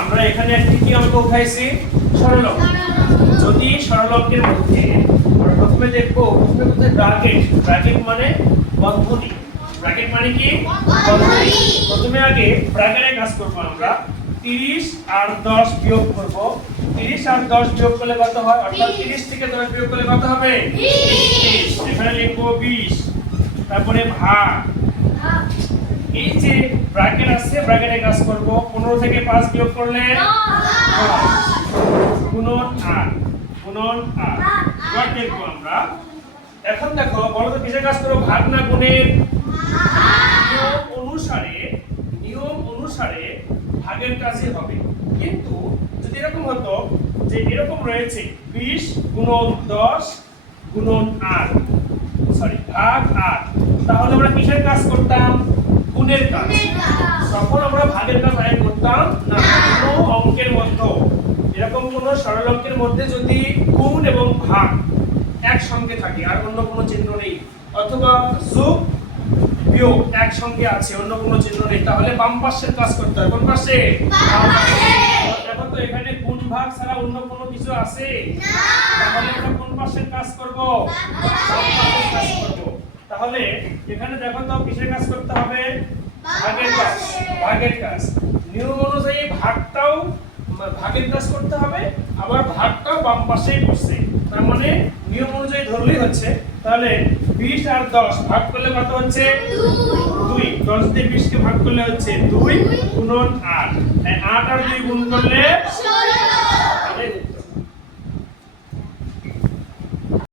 আমরা এখানে একটি কি অঙ্ক উঠাইছি সরলক। যদি সরলকের মধ্যে আমরা প্রথমে দেখব প্রথমে হচ্ছে ব্র্যাকেট। ব্র্যাকেট মানে বন্ধনী। ব্র্যাকেট মানে কি বন্ধনী। প্রথমে আগে ব্র্যাকেটে কাজ করব আমরা। 30 আর 10 বিয়োগ করব। 30 আর 10 বিয়োগ করলে কত হয়? অর্থাৎ 30 থেকে 10 বিয়োগ করলে কত হবে? 20। এখানে লিখব 20। তারপরে ভাগ। এই যে ব্র্যাকেট আছে ব্র্যাকেটে কাজ করব। 15 থেকে 5 বিয়োগ করলে 10 গুণন 8 গুণন 8। এবার দেখব আমরা। এখন দেখো বলো তো কিসে কাজ করব? ভাগ না গুণের? নিয়ম অনুসারে ভাগের কাজই হবে। কিন্তু যদি এরকম হতো যে এরকম রয়েছে 20 গুণন 10 গুণন 8 ভাগ 8, তাহলে আমরা কিসের কাজ করতাম? গুণের কাজ। তখন আমরা ভাগের কাজ আগে করতাম না। কোনো অঙ্কের মধ্যে এরকম কোন সরল অঙ্কের মধ্যে যদি গুণ এবং ভাগ একসঙ্গে থাকে আর অন্য কোনো চিহ্ন নেই, অথবা যোগ বিয়োগ একসঙ্গে আছে অন্য কোনো চিহ্ন নেই, তাহলে বাম পাশের কাজ করতে হয়। কোন পাশে? বাম পাশে। দেখো তো এখানে গুণ ভাগ ছাড়া অন্য কোনো কিছু আছে না, তাহলে আমরা কোন পাশের কাজ করব? বাম পাশের কাজ করব। তাহলে এখানে দেখো তো কিসের কাজ করতে হবে? ভাগের কাজ। ভাগের কাজ নিয়ম অনুযায়ী ভাগটাও ভাগের কাজ করতে হবে, আবার ভাগটাও বাম পাশেই বসছে। তার মানে নিয়ম অনুযায়ী ধরলেই হচ্ছে। তাহলে 20 আর 10 ভাগ করলে কত হচ্ছে? 2। 10 দিয়ে 20 কে ভাগ করলে হচ্ছে 2 গুণন 8। 8 আর 2 গুণ করলে 16।